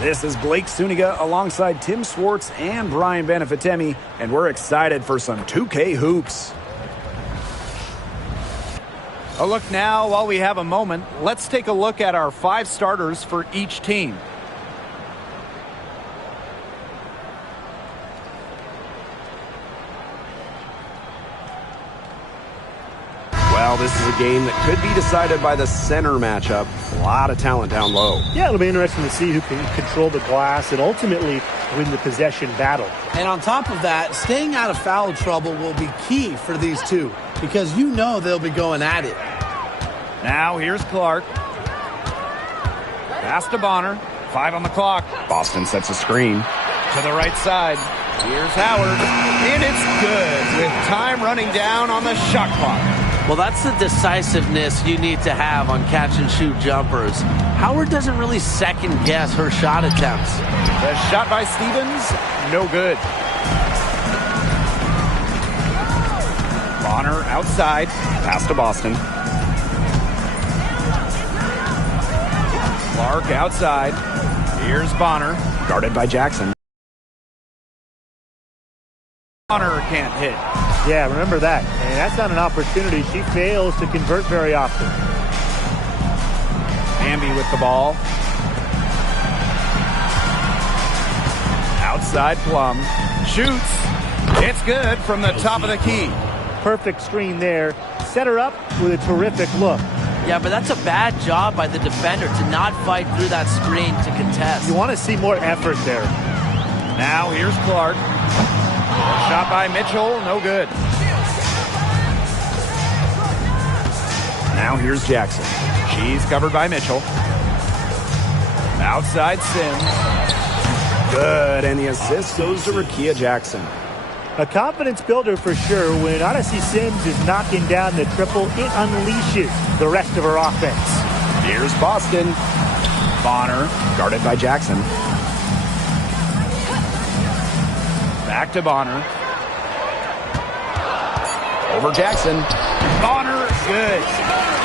This is Blake Suniga alongside Tim Swartz and Brian Benefitemi, and we're excited for some 2K hoops. A look now while we have a moment. Let's take a look at our 5 starters for each team. Well, this is a game that could be decided by the center matchup. A lot of talent down low. Yeah, it'll be interesting to see who can control the glass and ultimately win the possession battle. And on top of that, staying out of foul trouble will be key for these two because you know they'll be going at it. Now here's Clark. Pass to Bonner. 5 on the clock. Boston sets a screen. To the right side. Here's Howard. And it's good with time running down on the shot clock. Well, that's the decisiveness you need to have on catch-and-shoot jumpers. Howard doesn't really second-guess her shot attempts. The shot by Stevens, no good. Bonner outside. Pass to Boston. Clark outside. Here's Bonner. Guarded by Jackson. Bonner can't hit. Yeah, remember that. And that's not an opportunity. She fails to convert very often. Hamby with the ball. Outside Plum. Shoots. It's good from the top of the key. Perfect screen there. Set her up with a terrific look. Yeah, but that's a bad job by the defender to not fight through that screen to contest. You want to see more effort there. Now here's Clark. Shot by Mitchell, no good. Now here's Jackson. She's covered by Mitchell. Outside Sims. Good, and the assist goes to Rakia Jackson. A confidence builder for sure. When Odyssey Sims is knocking down the triple, it unleashes the rest of her offense. Here's Boston. Bonner. Guarded by Jackson. Back to Bonner. Over Jackson. Bonner, good.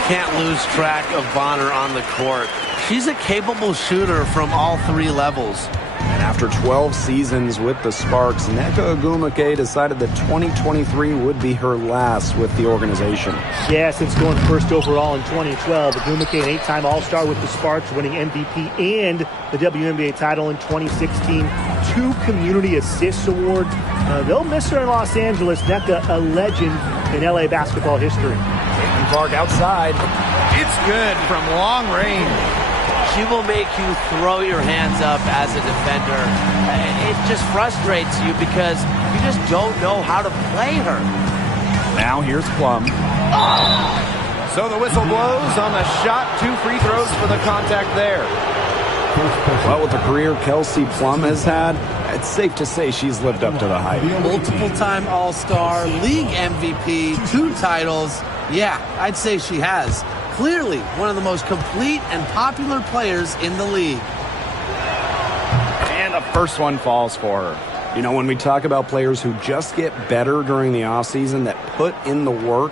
Can't lose track of Bonner on the court. She's a capable shooter from all 3 levels. And after 12 seasons with the Sparks, Nneka Ogwumike decided that 2023 would be her last with the organization. Yeah, since going first overall in 2012, Ogwumike, an 8-time All-Star with the Sparks, winning MVP and the WNBA title in 2016. 2 Community Assists Awards. They'll miss her in Los Angeles. Nneka, a legend in LA basketball history. Caitlin Clark outside. It's good from long range. She will make you throw your hands up as a defender. It just frustrates you because you just don't know how to play her. Now here's Plum. So the whistle blows on the shot. 2 free throws for the contact there. Well, with the career Kelsey Plum has had, it's safe to say she's lived up to the hype. Multiple-time All-Star, league MVP, 2 titles. Yeah, I'd say she has. Clearly one of the most complete and popular players in the league. And the first one falls for her. You know, when we talk about players who just get better during the offseason, that put in the work,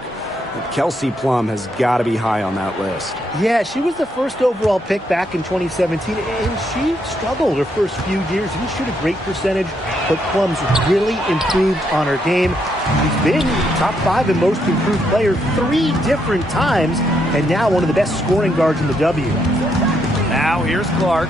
Kelsey Plum has got to be high on that list. Yeah, she was the first overall pick back in 2017, and she struggled her first few years. Didn't shoot a great percentage, but Plum's really improved on her game. She's been top 5 in most improved player 3 different times, and now one of the best scoring guards in the W. Now here's Clark.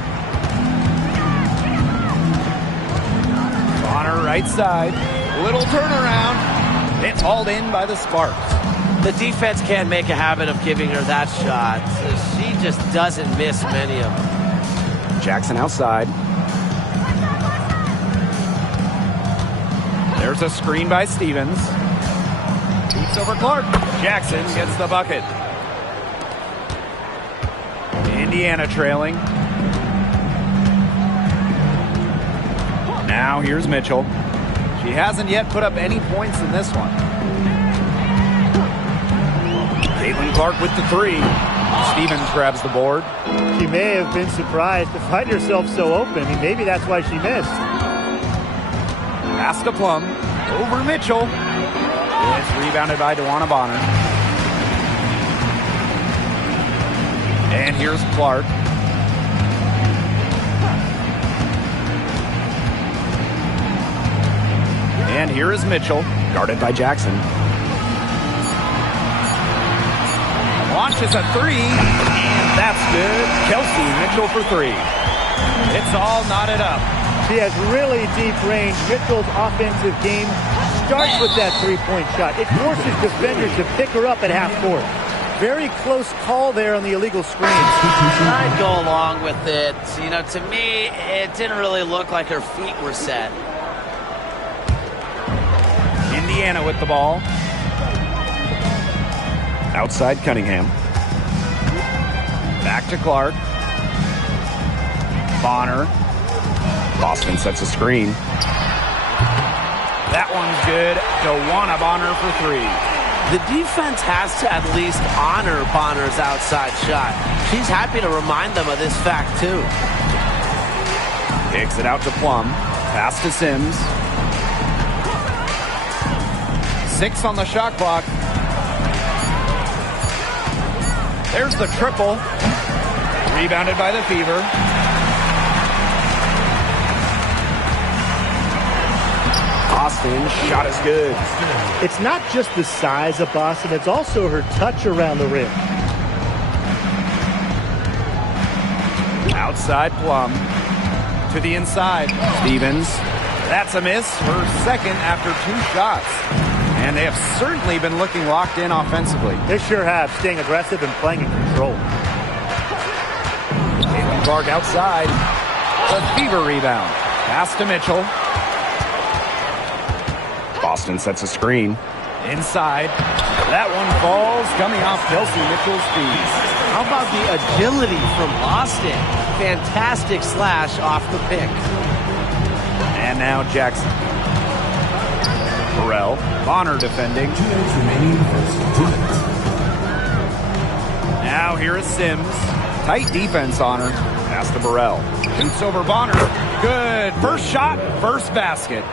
Bonner right side. Little turnaround. It's hauled in by the Sparks. The defense can't make a habit of giving her that shot. She just doesn't miss many of them. Jackson outside. There's a screen by Stevens. Shoots over Clark. Jackson gets the bucket. Indiana trailing. Now here's Mitchell. She hasn't yet put up any points in this one. Caitlin Clark with the 3. Stevens grabs the board. She may have been surprised to find herself so open. I mean, maybe that's why she missed. Pass to Plum. Over Mitchell. It's rebounded by DeWanna Bonner. And here's Clark. And here is Mitchell. Guarded by Jackson. Launches a three, and that's good. Kelsey Mitchell for three. It's all knotted up. She has really deep range. Mitchell's offensive game starts with that three-point shot. It forces defenders to pick her up at half court. Very close call there on the illegal screen. I'd go along with it. You know, to me, it didn't really look like her feet were set. Indiana with the ball. Outside Cunningham. Back to Clark. Bonner. Boston sets a screen. That one's good. Dewana Bonner for three. The defense has to at least honor Bonner's outside shot. She's happy to remind them of this fact, too. Kicks it out to Plum. Pass to Sims. 6 on the shot clock. There's the triple. Rebounded by the Fever. Boston shot is good. It's not just the size of Boston, it's also her touch around the rim. Outside Plum. To the inside. Stevens. That's a miss. Her second after 2 shots. And they have certainly been looking locked in offensively. They sure have, staying aggressive and playing in control. Caitlin Clark outside. The Fever rebound. Pass to Mitchell. Boston sets a screen. Inside. That one falls, coming off Kelsey Mitchell's feet. How about the agility from Boston? Fantastic slash off the pick. And now Jackson. Burrell. Bonner defending. Now here is Sims. Tight defense on her. Pass to Burrell. Shoots over Bonner. Good. First shot, first basket.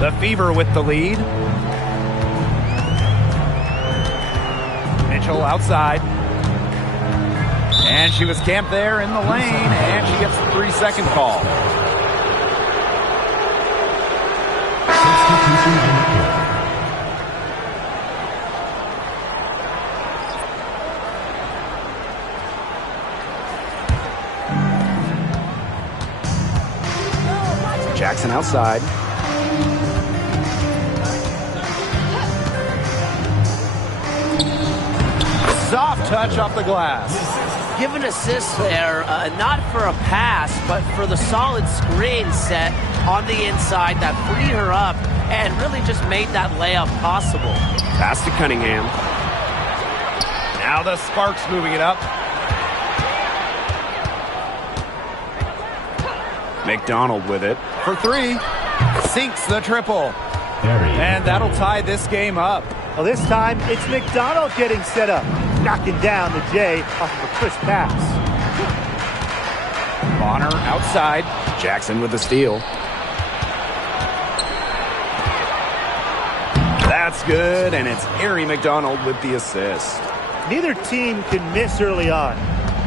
The Fever with the lead. Mitchell outside. And she was camped there in the lane, and she gets the 3-second call. Jackson outside. Soft touch off the glass. Give an assist there, not for a pass, but for the solid screen set on the inside that freed her up and really just made that layup possible. Pass to Cunningham. Now the Sparks moving it up. McDonald with it. For 3. Sinks the triple. And that'll tie this game up. Well, this time, it's McDonald getting set up. Knocking down the J off of a crisp pass. Bonner outside. Jackson with the steal. That's good, and it's Ari McDonald with the assist. Neither team can miss early on.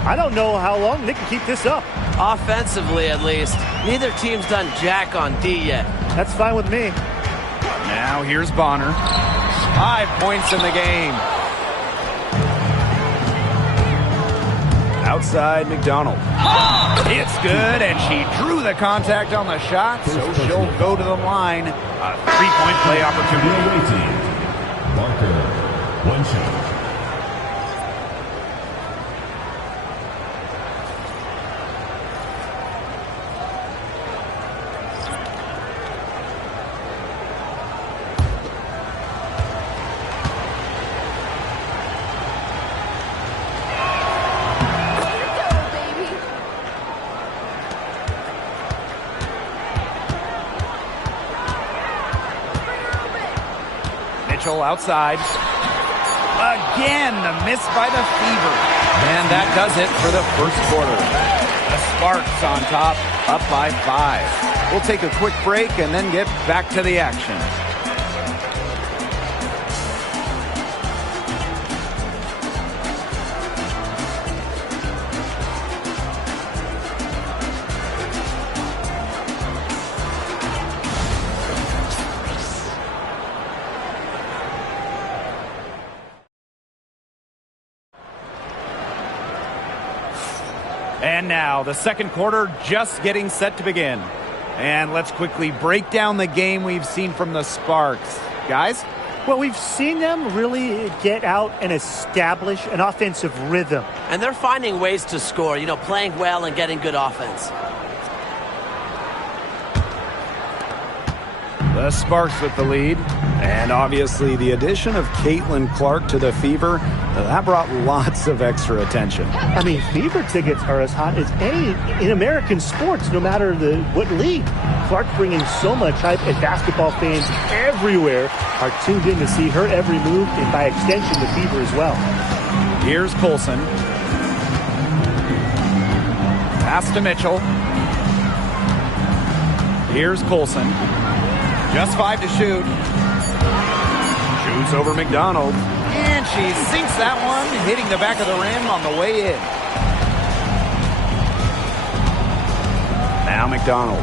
I don't know how long they can keep this up. Offensively, at least. Neither team's done jack on D yet. That's fine with me. Now here's Bonner. 5 points in the game. Outside McDonald. It's good, and she drew the contact on the shot, so she'll go to the line. A 3-point play opportunity. Marker, 1 shot. Outside. Again, the miss by the Fever. And that does it for the first quarter. The Sparks on top, up by 5. We'll take a quick break and then get back to the action. And now the second quarter just getting set to begin. And let's quickly break down the game we've seen from the Sparks. Guys? Well, we've seen them really get out and establish an offensive rhythm. And they're finding ways to score, playing well and getting good offense. The Sparks with the lead. And obviously the addition of Caitlin Clark to the Fever, that brought lots of extra attention. I mean, Fever tickets are as hot as any in American sports, no matter what league. Clark bringing so much hype, and basketball fans everywhere are tuned in to see her every move, and by extension, the Fever as well. Here's Colson. Pass to Mitchell. Here's Colson. Just 5 to shoot. Shoots over McDonald. And she sinks that one, hitting the back of the rim on the way in. Now McDonald.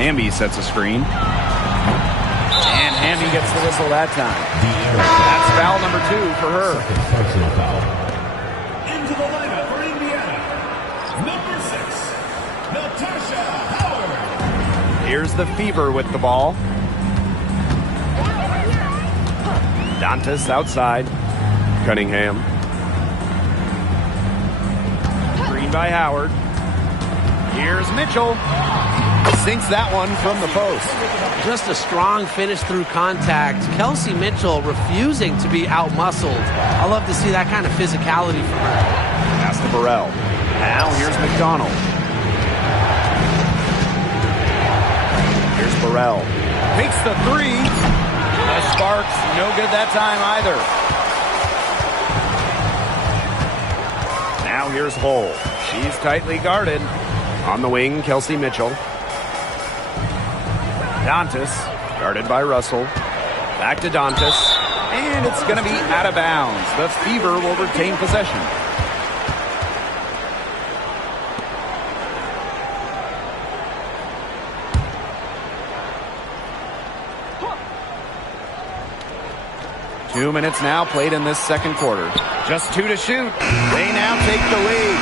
Hamby sets a screen. And Hamby gets the whistle that time. That's foul number 2 for her. Personal foul. Into the lineup for Indiana, number 6, Natasha Howard. Here's the Fever with the ball. Dantas outside. Cunningham. Green by Howard. Here's Mitchell. Sinks that one from the post. Just a strong finish through contact. Kelsey Mitchell refusing to be out-muscled. I love to see that kind of physicality from her. Pass to Burrell. Now here's McDonald. Here's Burrell. Makes the 3. The Sparks, no good that time either. Now here's Hull. She's tightly guarded. On the wing, Kelsey Mitchell. Dantas, Guarded by Russell. back to Dantas. And it's going to be out of bounds. The Fever will retain possession. Two minutes now played in this second quarter. Just 2 to shoot. They now take the lead.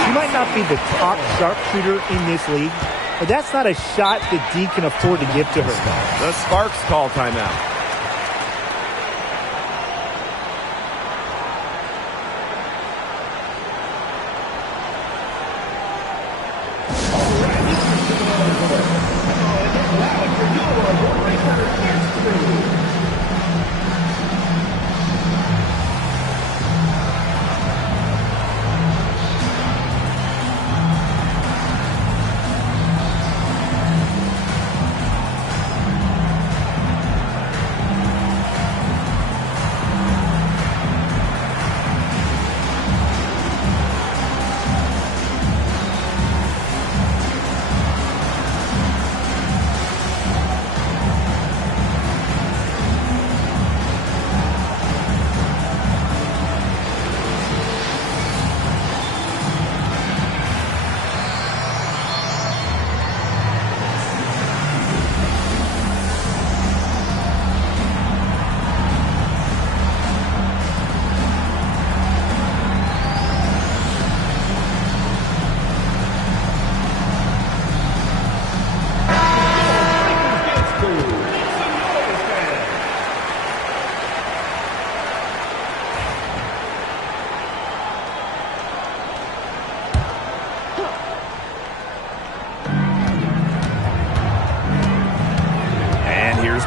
She might not be the top sharpshooter in this league, but that's not a shot that D can afford to give to her. The Sparks call timeout.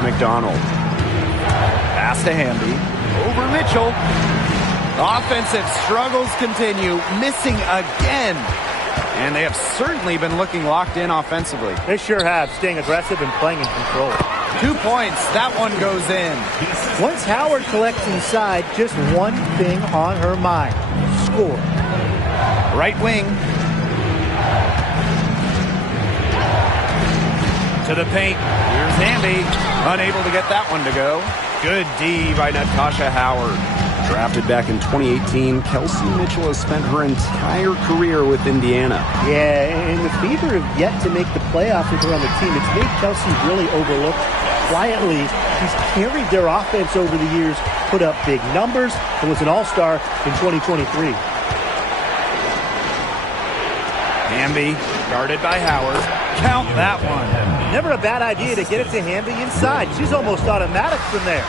McDonald. Pass to Hamby. Over Mitchell. Offensive struggles continue. Missing again. And they have certainly been looking locked in offensively. They sure have, staying aggressive and playing in control. 2 points. That one goes in. Once Howard collects inside, just one thing on her mind. Score. Right wing. To the paint. Here's Hamby. Unable to get that one to go. Good D by Natasha Howard. Drafted back in 2018, Kelsey Mitchell has spent her entire career with Indiana. Yeah, and the Fever have yet to make the playoffs with her on the team. It's made Kelsey really overlooked. Quietly, she's carried their offense over the years, put up big numbers, and was an all-star in 2023. Hamby, guarded by Howard. Count that one. Never a bad idea to get it to Hamby inside. She's almost automatic from there.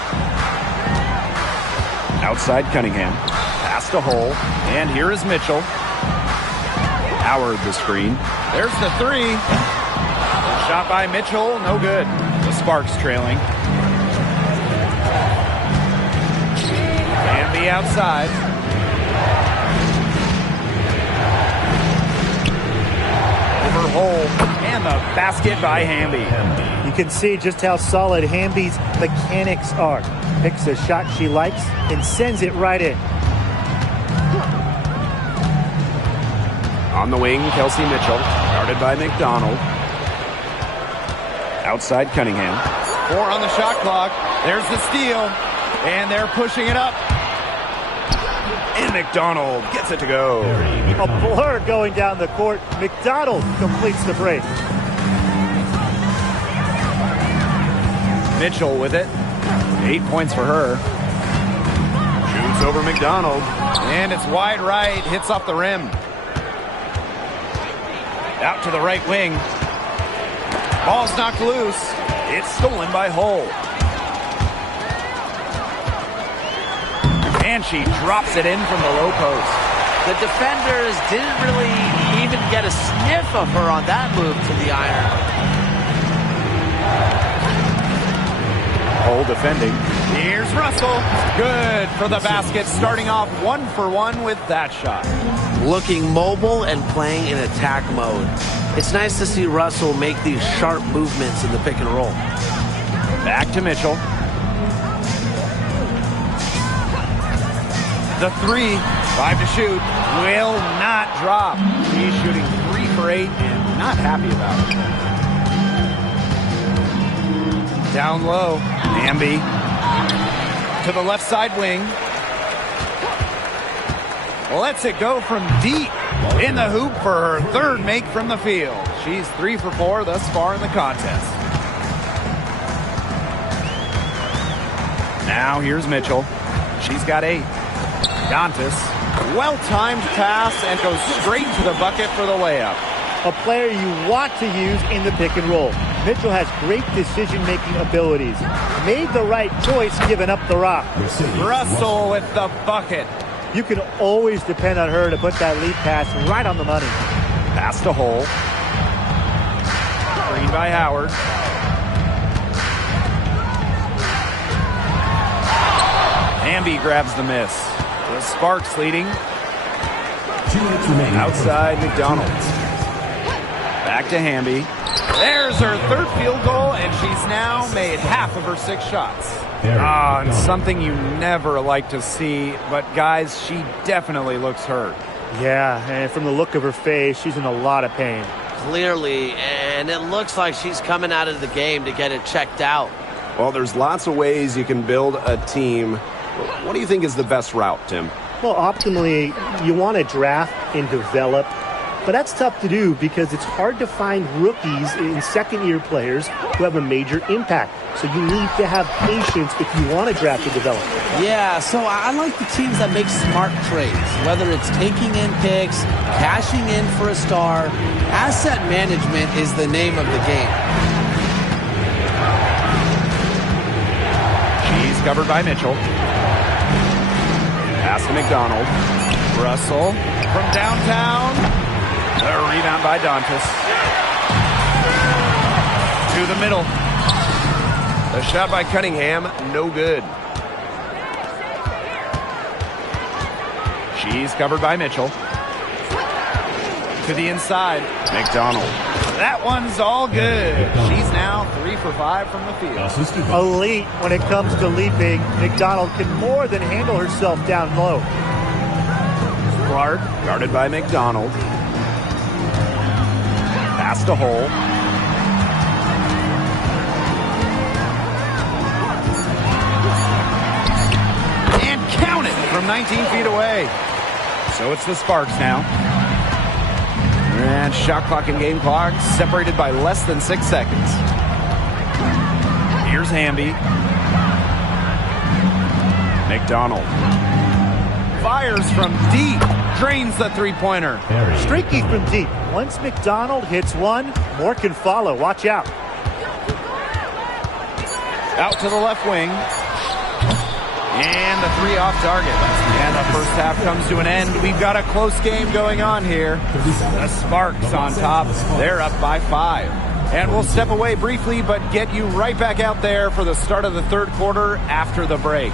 Outside Cunningham. Pass to Hole. And here is Mitchell. Howard the screen. There's the three. Shot by Mitchell. No good. The Sparks trailing. Hamby outside. Over Hole. And the basket by Hamby. You can see just how solid Hamby's mechanics are. Picks a shot she likes and sends it right in. On the wing, Kelsey Mitchell, guarded by McDonald. Outside Cunningham. 4 on the shot clock. There's the steal. And they're pushing it up. And McDonald gets it to go. A blur going down the court. McDonald completes the break. Mitchell with it. 8 points for her. Shoots over McDonald. And it's wide right. Hits off the rim. Out to the right wing. Ball's knocked loose. It's stolen by Hole. And she drops it in from the low post. The defenders didn't really even get a sniff of her on that move to the iron. Hole defending. Here's Russell. Good for the basket. Starting off 1 for 1 with that shot. Looking mobile and playing in attack mode. It's nice to see Russell make these sharp movements in the pick and roll. Back to Mitchell. The three, 5 to shoot, will not drop. She's shooting 3 for 8 and not happy about it. Down low, Hamby to the left side wing. Lets it go from deep in the hoop for her third make from the field. She's 3 for 4 thus far in the contest. Now here's Mitchell. She's got 8. Dantas, well-timed pass and goes straight to the bucket for the layup. A player you want to use in the pick and roll. Mitchell has great decision-making abilities. Made the right choice giving up the rock. Russell with the bucket. You can always depend on her to put that lead pass right on the money. Pass to Hole. Screen by Howard. Hamby grabs the miss. The Sparks leading. 2 minutes remaining. Outside McDonald. Back to Hamby. There's her third field goal, and she's now made half of her 6 shots. And something you never like to see, but guys, she definitely looks hurt. Yeah, and from the look of her face, she's in a lot of pain. Clearly, and it looks like she's coming out of the game to get it checked out. Well, there's lots of ways you can build a team. What do you think is the best route, Tim? Well, optimally, you want to draft and develop, but that's tough to do because it's hard to find rookies and second-year players who have a major impact. So you need to have patience if you want to draft and develop. Yeah, so I like the teams that make smart trades, whether it's taking in picks, cashing in for a star. Asset management is the name of the game. She's covered by Mitchell. Pass to McDonald. Russell from downtown. The rebound by Dantas. To the middle. A shot by Cunningham, no good. She's covered by Mitchell. To the inside. McDonald. That one's all good. She's now 3 for 5 from the field. Elite when it comes to leaping. McDonald can more than handle herself down low. Clark, guarded by McDonald. Pass to Hole. And count it from 19 feet away. So it's the Sparks now. And shot clock and game clock separated by less than 6 seconds. Here's Hamby. McDonald. fires from deep. Drains the three-pointer. Streaky from deep. Once McDonald hits one, more can follow. Watch out. Out to the left wing. And the three off target. And the first half comes to an end. We've got a close game going on here. The Sparks on top. They're up by 5. And we'll step away briefly, but get you right back out there for the start of the third quarter after the break.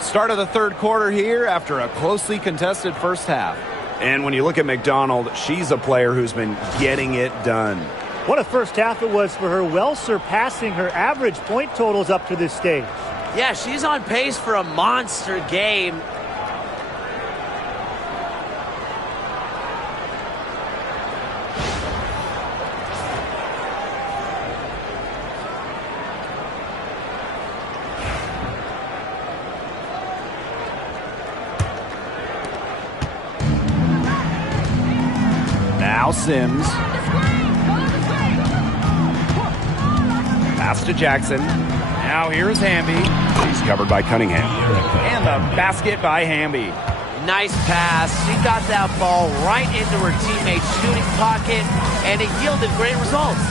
Start of the third quarter here after a closely contested first half. And when you look at McDonald, she's a player who's been getting it done. What a first half it was for her, well surpassing her average point totals up to this stage. Yeah, she's on pace for a monster game. Now Sims. Pass to Jackson. Now here's Hamby. She's covered by Cunningham. And the basket by Hamby. Nice pass. She got that ball right into her teammate's shooting pocket, and it yielded great results.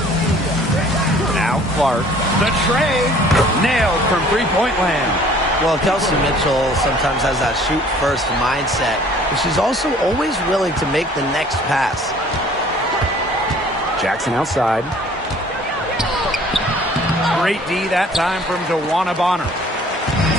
Now Clark. The tray. Nailed from three-point land. Well, Kelsey Mitchell sometimes has that shoot-first mindset, but she's also always willing to make the next pass. Jackson outside. Great D that time from Dewana Bonner.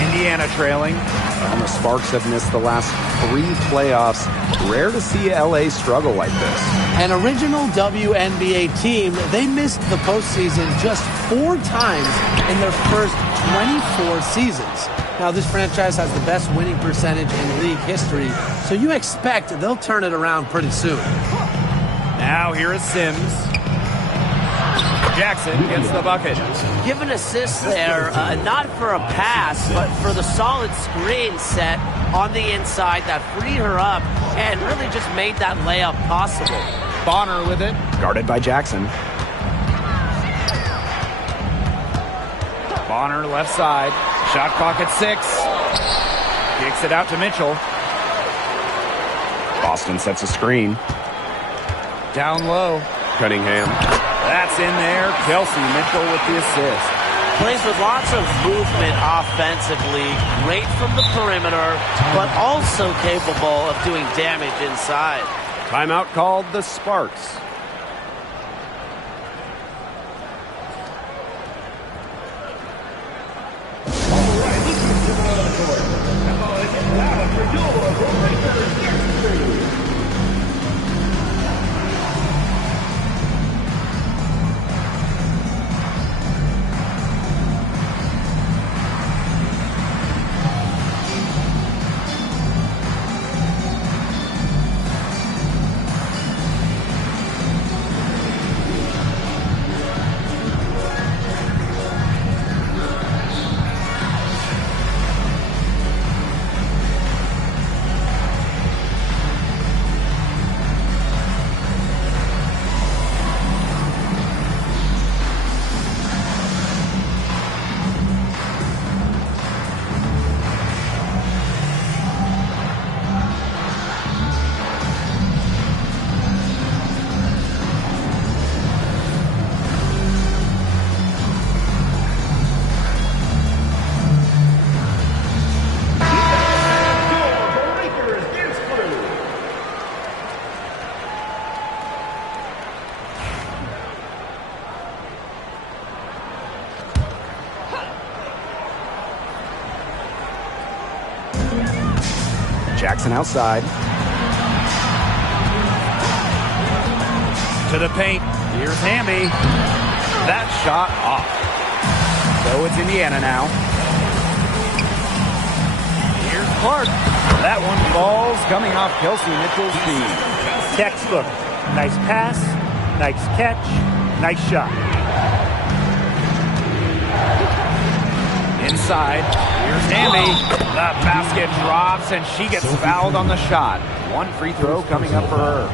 Indiana trailing. And the Sparks have missed the last 3 playoffs. Rare to see LA struggle like this. An original WNBA team, they missed the postseason just 4 times in their first 24 seasons. Now, this franchise has the best winning percentage in league history, so you expect they'll turn it around pretty soon. Now here is Sims. Jackson gets the bucket. Give an assist there, not for a pass, but for the solid screen set on the inside that freed her up and really just made that layup possible. Bonner with it. Guarded by Jackson. Bonner left side. Shot clock at 6. Kicks it out to Mitchell. Boston sets a screen. Down low. Cunningham. That's in there. Kelsey Mitchell with the assist. Plays with lots of movement offensively. Great from the perimeter, but also capable of doing damage inside. Timeout called the Sparks. Jackson outside. To the paint. Here's Hamby. That shot off. So it's Indiana now. Here's Clark. That one falls coming off Kelsey Mitchell's feet. Textbook. Nice pass, nice catch, nice shot. Inside. Here's Hamby. The basket drops, and she gets fouled on the shot. One free throw coming up for her.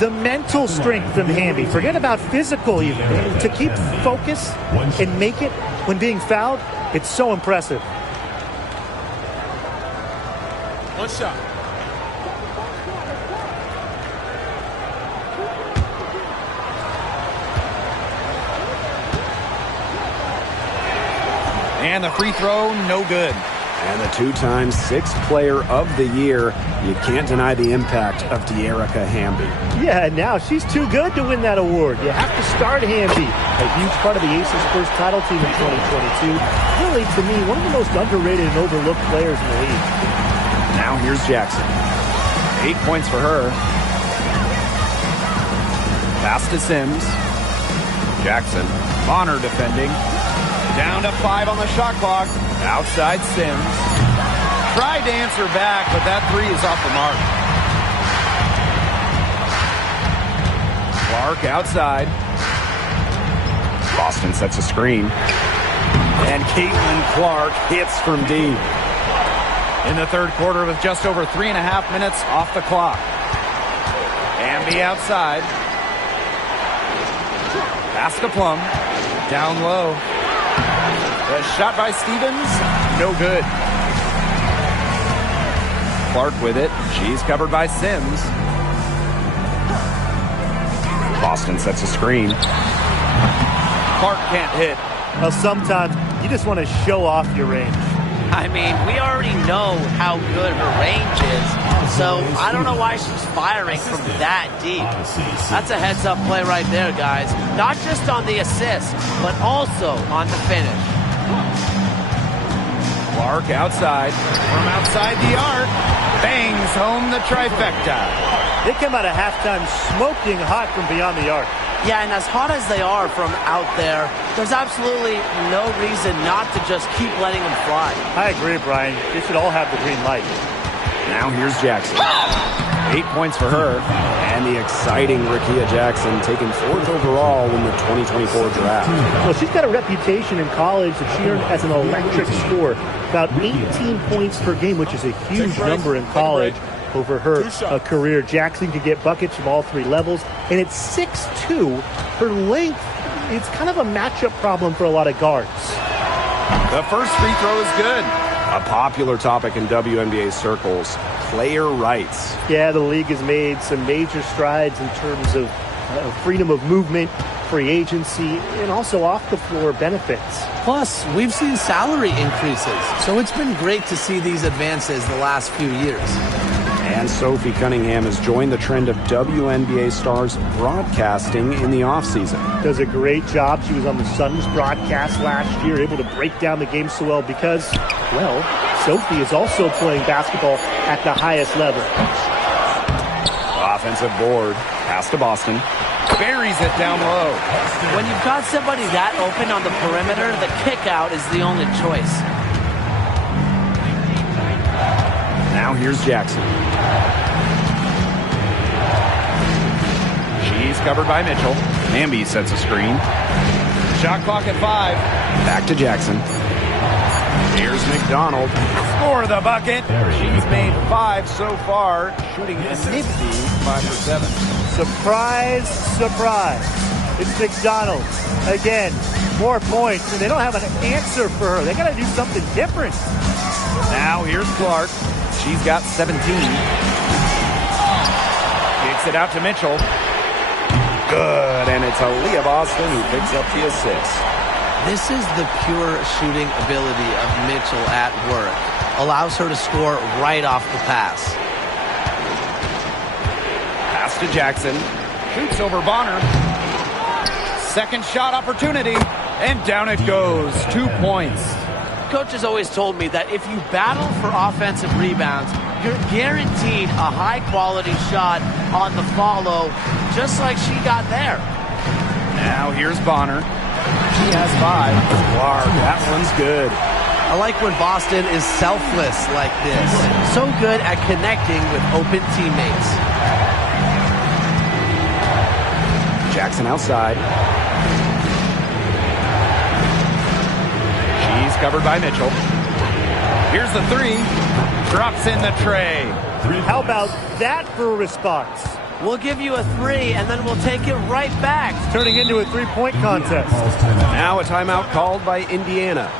The mental strength from Hamby. Forget about physical even. To keep focus and make it when being fouled, it's so impressive. One shot. And the free throw, no good. And the two-time sixth player of the year. You can't deny the impact of De'Erica Hamby. Yeah, now she's too good to win that award. You have to start Hamby. A huge part of the Aces' first title team in 2022. Really, to me, one of the most underrated and overlooked players in the league. Now here's Jackson. 8 points for her. Pass to Sims. Jackson. Bonner defending. Down to 5 on the shot clock. Outside Sims. Tried to answer back, but that three is off the mark. Clark outside. Boston sets a screen. And Caitlin Clark hits from deep. In the third quarter with just over 3.5 minutes off the clock. Hamby outside. Pass to Plum. Down low. The shot by Stevens, no good. Clark with it. She's covered by Sims. Boston sets a screen. Clark can't hit. Well, sometimes you just want to show off your range. I mean, we already know how good her range is, so I don't know why she's firing from that deep. That's a heads-up play right there, guys. Not just on the assist, but also on the finish. Clark outside. From outside the arc. Bangs home the trifecta. They come out of halftime smoking hot from beyond the arc. Yeah, and as hot as they are from out there, there's absolutely no reason not to just keep letting them fly. I agree, Brian. They should all have the green light. Now here's Jackson. 8 points for her. And the exciting Rickea Jackson taken 4th overall in the 2024 draft. Well, she's got a reputation in college that she earned as an electric scorer. About 18 points per game, which is a huge number in college over her career. Jackson can get buckets from all three levels. And at 6'2", her length, it's kind of a matchup problem for a lot of guards. The first free throw is good. A popular topic in WNBA circles, player rights. Yeah, the league has made some major strides in terms of freedom of movement, free agency, and also off-the-floor benefits. Plus, we've seen salary increases, so it's been great to see these advances the last few years. And Sophie Cunningham has joined the trend of WNBA stars broadcasting in the offseason. Does a great job. She was on the Suns broadcast last year, able to break down the game so well because, well, Sophie is also playing basketball at the highest level. Offensive board. Pass to Boston. Buries it down low. When you've got somebody that open on the perimeter, the kick out is the only choice. Now here's Jackson. She's covered by Mitchell. Hamby sets a screen. Shot clock at 5. Back to Jackson. Here's McDonald. Score the bucket. She's made 5 so far, shooting a nifty 5 for 7. Surprise, surprise. It's McDonald. Again, more points, and they don't have an answer for her. They got to do something different. Now here's Clark. She's got 17. Kicks it out to Mitchell. Good, and it's Aaliyah Boston who picks up the assist. This is the pure shooting ability of Mitchell at work. Allows her to score right off the pass. Pass to Jackson. Shoots over Bonner. Second shot opportunity. And down it goes. 2 points. coach has always told me that if you battle for offensive rebounds, you're guaranteed a high-quality shot on the follow, just like she got there. Now here's Bonner. She has 5. Clark, that one's good. I like when Boston is selfless like this. So good at connecting with open teammates. Jackson outside. She's covered by Mitchell. Here's the 3. Drops in the tray. How about that for a response? We'll give you a 3, and then we'll take it right back. It's turning into a three-point contest. Now a timeout called by Indiana.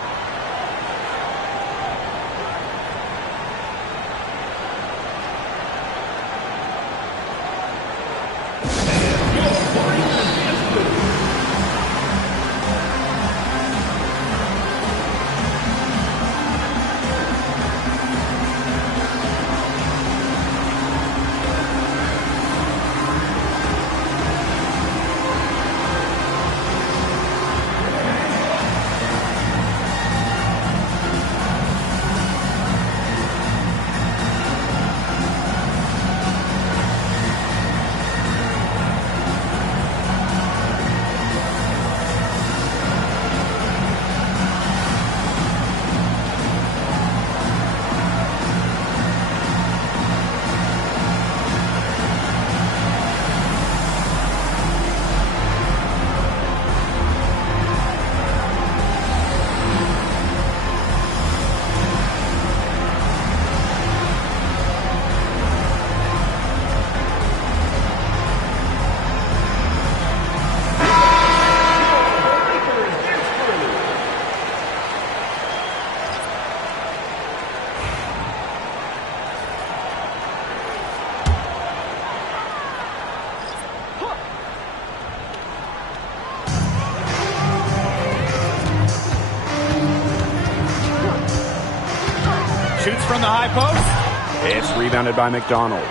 Shoots from the high post. It's rebounded by McDonald.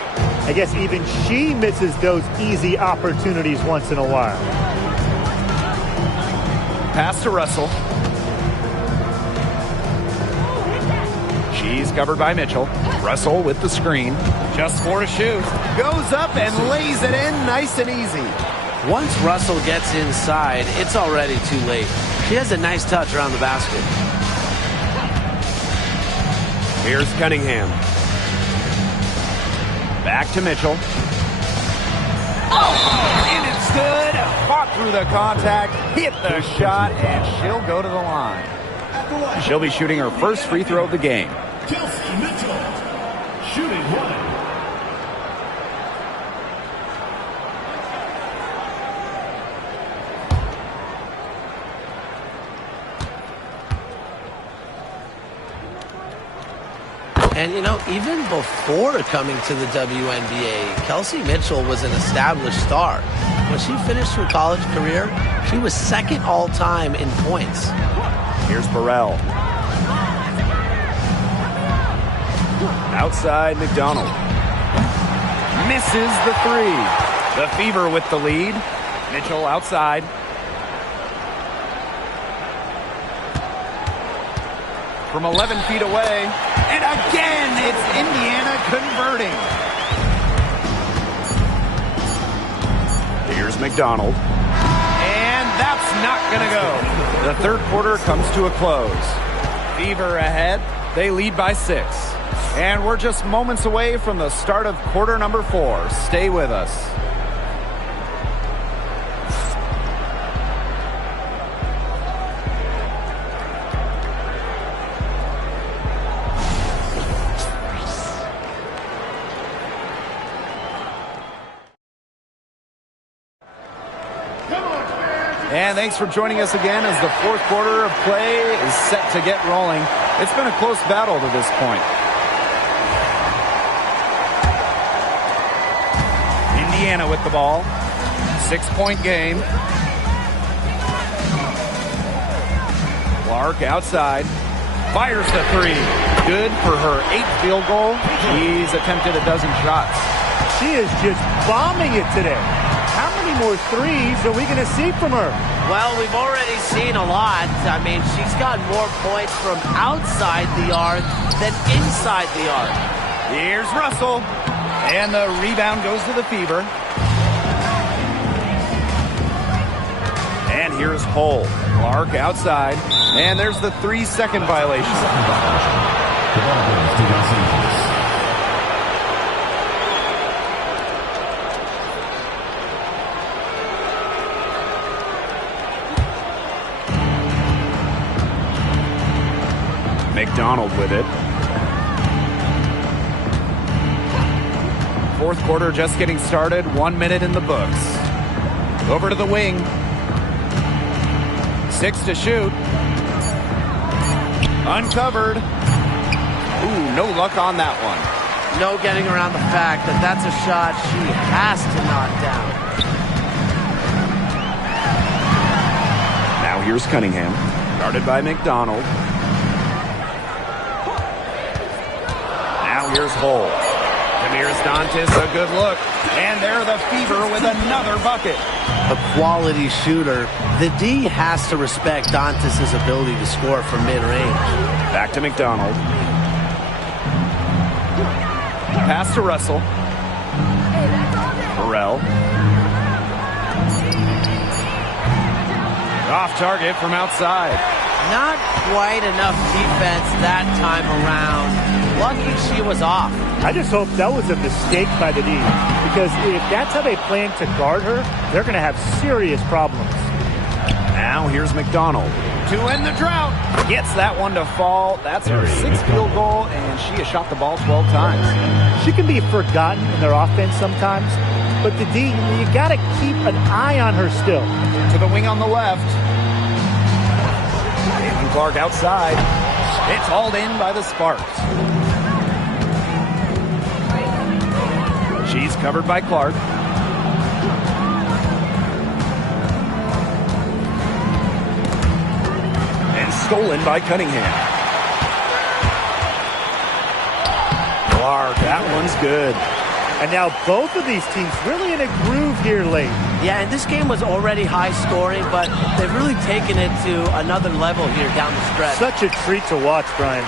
I guess even she misses those easy opportunities once in a while. Pass to Russell. She's covered by Mitchell. Russell with the screen. Just 4 to shoot. Goes up and lays it in nice and easy. Once Russell gets inside, it's already too late. She has a nice touch around the basket. Here's Cunningham. Back to Mitchell. And it's good. Fought through the contact, hit the shot, and she'll go to the line. She'll be shooting her first free throw of the game. Kelsey Mitchell, shooting 1. And, you know, even before coming to the WNBA, Kelsey Mitchell was an established star. When she finished her college career, she was second all-time in points. Here's Burrell. Outside, McDonald. Misses the 3. The Fever with the lead. Mitchell outside. From 11 feet away. And again, it's Indiana converting. Here's McDonald. And that's not going to go. The third quarter comes to a close. Fever ahead. They lead by 6. And we're just moments away from the start of quarter number 4. Stay with us. And thanks for joining us again as the fourth quarter of play is set to get rolling. It's been a close battle to this point. Indiana with the ball. 6-point game. Clark outside. Fires the 3. Good for her 8th field goal. She's attempted a dozen shots. She is just bombing it today. How many more threes are we going to see from her? Well, we've already seen a lot. I mean, she's got more points from outside the arc than inside the arc. Here's Russell. And the rebound goes to the Fever. And here's Hull. Clark outside. And there's the 3-second violation. The ball goes to Los Angeles. McDonald with it. Fourth quarter just getting started. 1 minute in the books. Over to the wing. 6 to shoot. Uncovered. Ooh, no luck on that one. No getting around the fact that that's a shot she has to knock down. Now here's Cunningham. Guarded by McDonald. Now here's Hull. Damiris Dantas, a good look. And there the Fever with another bucket. A quality shooter. The D has to respect Dantas' ability to score from mid-range. Back to McDonald. Pass to Russell. Burrell. Off target from outside. Not quite enough defense that time around. Lucky she was off. I just hope that was a mistake by the D, because if that's how they plan to guard her, they're going to have serious problems. Now here's McDonald. To end the drought. Gets that one to fall. That's her 6th field goal, and she has shot the ball 12 times. She can be forgotten in their offense sometimes, but the D, you got to keep an eye on her still. To the wing on the left. Caitlin Clark outside. It's hauled in by the Sparks. She's covered by Clark. And stolen by Cunningham. Clark, that one's good. And now both of these teams really in a groove here late. Yeah, and this game was already high scoring, but they've really taken it to another level here down the stretch. Such a treat to watch, Brian.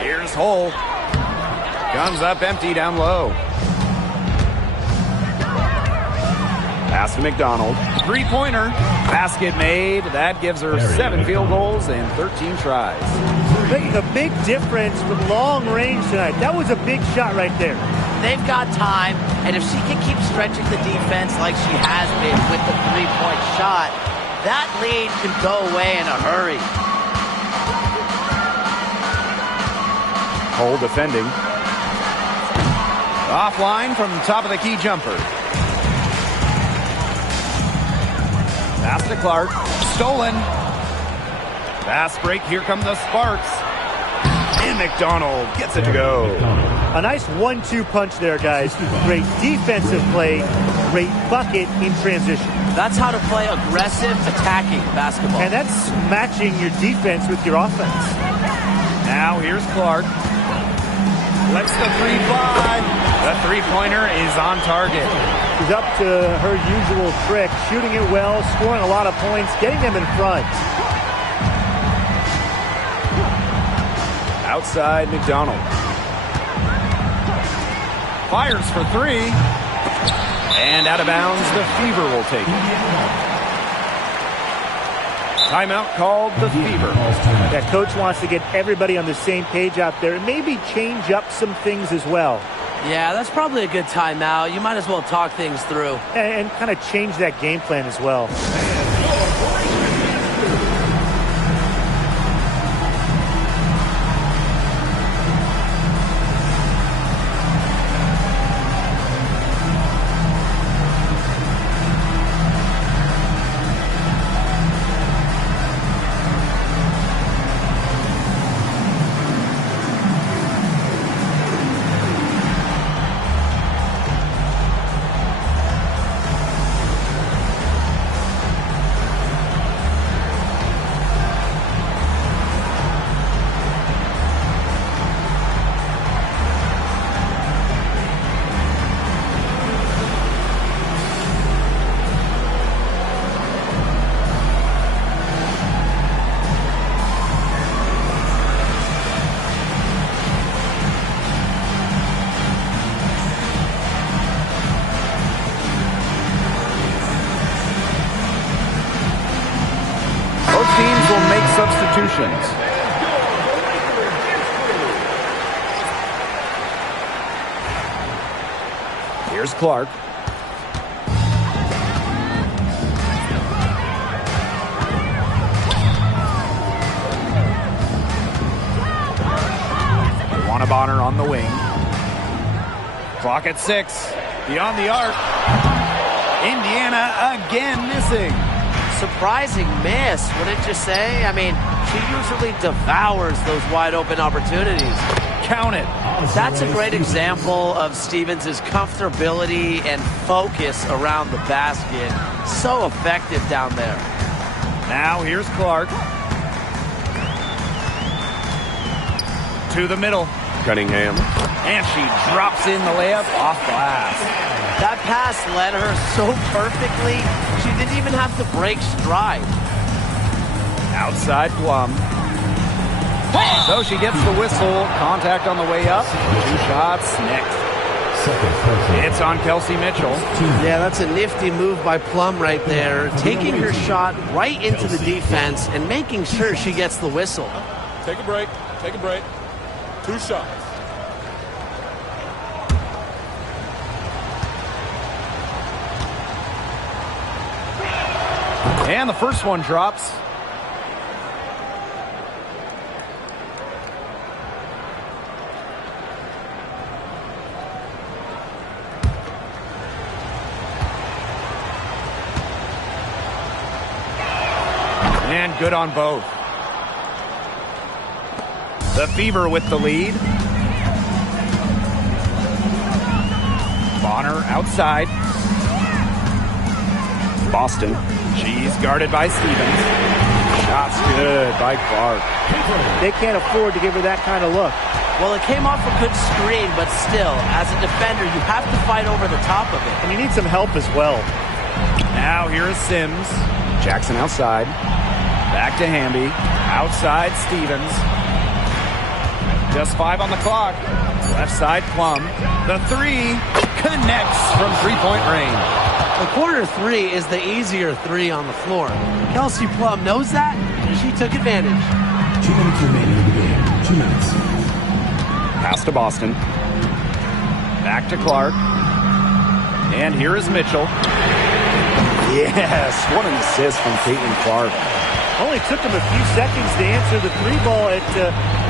Here's Hull. Comes up empty down low. Pass to McDonald. Three-pointer. Basket made. That gives her 7 field goals and 13 tries. Making a big difference with long range tonight. That was a big shot right there. They've got time, and if she can keep stretching the defense like she has been with the three-point shot, that lead can go away in a hurry. Hull defending. Offline from top of the key jumper. Pass to Clark. Stolen. Fast break. Here come the Sparks. And McDonald gets it to go. A nice 1-2 punch there, guys. Great defensive play. Great bucket in transition. That's how to play aggressive, attacking basketball. And that's matching your defense with your offense. Now here's Clark. Lets the three fly. The three-pointer is on target. She's up to her usual trick, shooting it well, scoring a lot of points, getting them in front. Outside McDonald. Fires for 3. And out of bounds, the Fever will take it. Timeout called, the Fever. That coach wants to get everybody on the same page out there and maybe change up some things as well. Yeah, that's probably a good timeout. You might as well talk things through. And kind of change that game plan as well. substitutions. Here's Clark. Bonner on the wing. Clock at 6. Beyond the arc. Indiana again missing. Surprising miss, wouldn't you say? I mean, she usually devours those wide open opportunities. Count it. That's a great example of Stevens' comfortability and focus around the basket. So effective down there. Now here's Clark. To the middle. Cunningham. And she drops in the layup off glass. That pass led her so perfectly, she didn't even have to break stride. Outside Plum. So she gets the whistle. Contact on the way up. 2 shots next. It's on Kelsey Mitchell. Yeah, that's a nifty move by Plum right there. Taking her shot right into the defense and making sure she gets the whistle. Take a break. Take a break. 2 shots. And the first one drops. And good on both. The Fever with the lead. Bonner outside. Boston. She's guarded by Stevens. Shots good by Clark. They can't afford to give her that kind of look. Well, it came off a good screen, but still, as a defender, you have to fight over the top of it. And you need some help as well. Now here is Sims. Jackson outside. Back to Hamby. Outside Stevens. Just 5 on the clock. Left side Plum. The 3 connects from three-point range. The corner 3 is the easier 3 on the floor. Kelsey Plum knows that, and she took advantage. 2 minutes remaining in the game. 2 minutes. Pass to Boston. Back to Clark. And here is Mitchell. Yes, what an assist from Caitlin Clark. Only took them a few seconds to answer the 3 ball at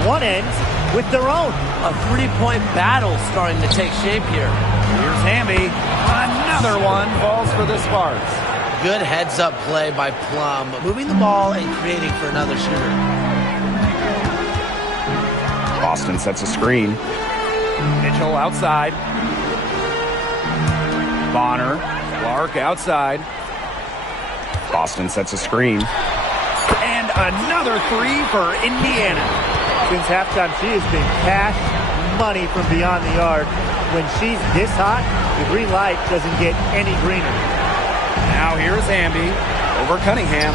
one end with their own. A 3-point battle starting to take shape here. Here's Hamby. Another one falls for the Sparks. Good heads-up play by Plum, moving the ball and creating for another shooter. Boston sets a screen. Mitchell outside. Bonner. Clark outside. Boston sets a screen. And another 3 for Indiana. Since halftime, she has been cash money from beyond the arc. When she's this hot, the green light doesn't get any greener. Now here's Hamby over Cunningham.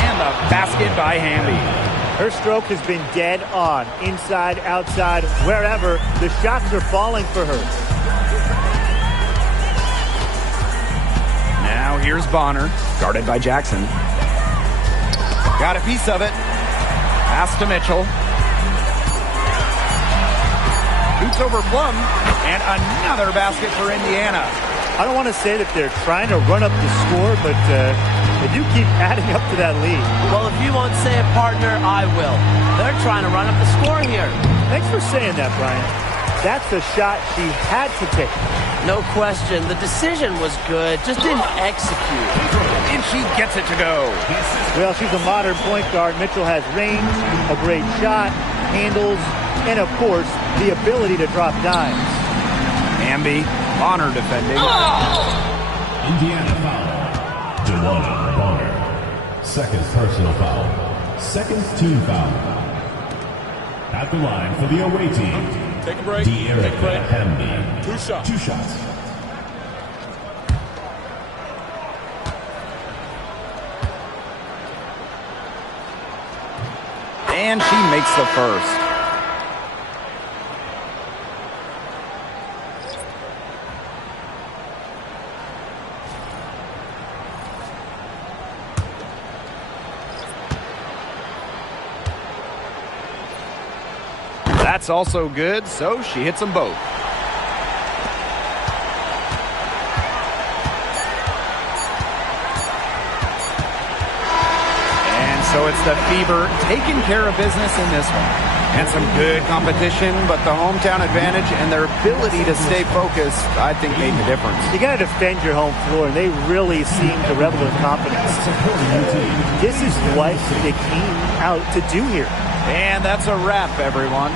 And the basket by Hamby. Her stroke has been dead on. Inside, outside, wherever. The shots are falling for her. Now here's Bonner. Guarded by Jackson. Got a piece of it. Pass to Mitchell. Shoots over Plum. And another basket for Indiana. I don't want to say that they're trying to run up the score, but they do keep adding up to that lead. Well, if you won't say it, partner, I will. They're trying to run up the score here. Thanks for saying that, Brian. That's a shot she had to take. No question. The decision was good, just didn't execute. And she gets it to go. Well, she's a modern point guard. Mitchell has range, a great shot, handles, and of course, the ability to drop dimes. Hamby, Bonner defending. Indiana foul. Jelani Bonner. Second personal foul. Second team foul. At the line for the away team. Take a break. De'Erica Hamby. 2 shots. 2 shots. And she makes the first. That's also good, so she hits them both. And so it's the Fever taking care of business in this one. And some good competition, but the hometown advantage and their ability to stay focused, I think, made the difference. You got to defend your home floor, and they really seem to revel in confidence. This is what they came out to do here. And that's a wrap, everyone.